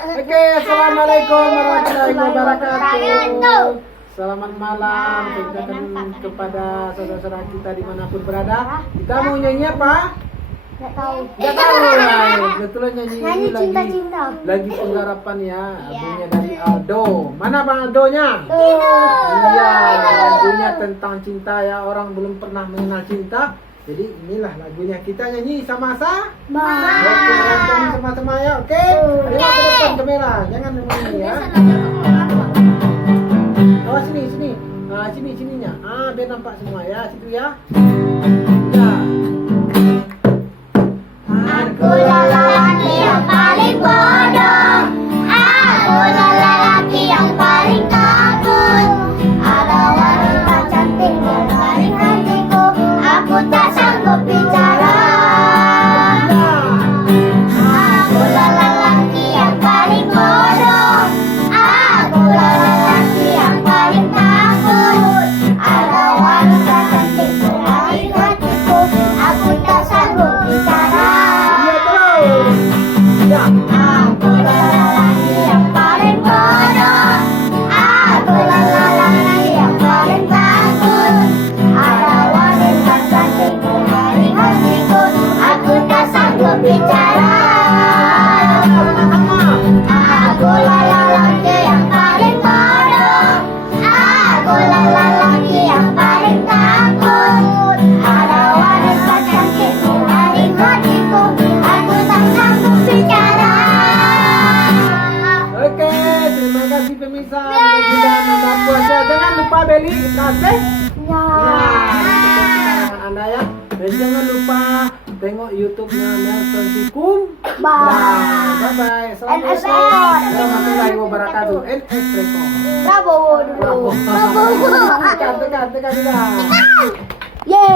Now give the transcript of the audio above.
Oke, assalamualaikum warahmatullahi wabarakatuh. Selamat malam kepada saudara-saudara kita dimanapun berada. Kita mau nyanyi apa? Nggak tahu. Nggak tahu lah. Kebetulan nyanyi ini cinta-cinta. lagi penggarapan ya. Lagunya dari Aldo. Mana Bang Aldonya? Iya, lagunya tentang cinta ya. Orang belum pernah mengenal cinta. Jadi inilah lagunya, kita nyanyi sama-sama. Oke, nyanyi sama-sama ya. Oke. Lihat ke depan kamera, jangan ini ya. Oh sini. Nah, sininya. Biar nampak semua ya, situ ya. Ya. Aku lelaki yang paling bodoh. Aku lelaki yang paling takut. Ada wanita cantik menarik hatiku. Aku tak sanggup bicara. Aku lelaki yang paling bodoh. Aku lelaki yang paling takut. Ada wanita cantik menarik hatiku. Aku tak sanggup bicara. Ya. Aku lelaki yang paling bodoh. Aku lelaki yang paling takut. Ada wanita cantik menarik hatiku. Aku tak sanggup bicara. Aku lelaki yang paling bodoh. Aku lelaki yang paling takut. Ada wanita cantik menarik hatiku. Aku tak sanggup bicara. Oke, terima kasih pemirsa yang sudah nonton puasa. Jangan lupa beli kafe. Ya, untuk Anda ya. Dan jangan lupa tengok YouTube-nya Nelson Sikum. Bye bye. Assalamualaikum warahmatullahi wabarakatuh. NS Record. Bravo dulu. Tekan. Yeay.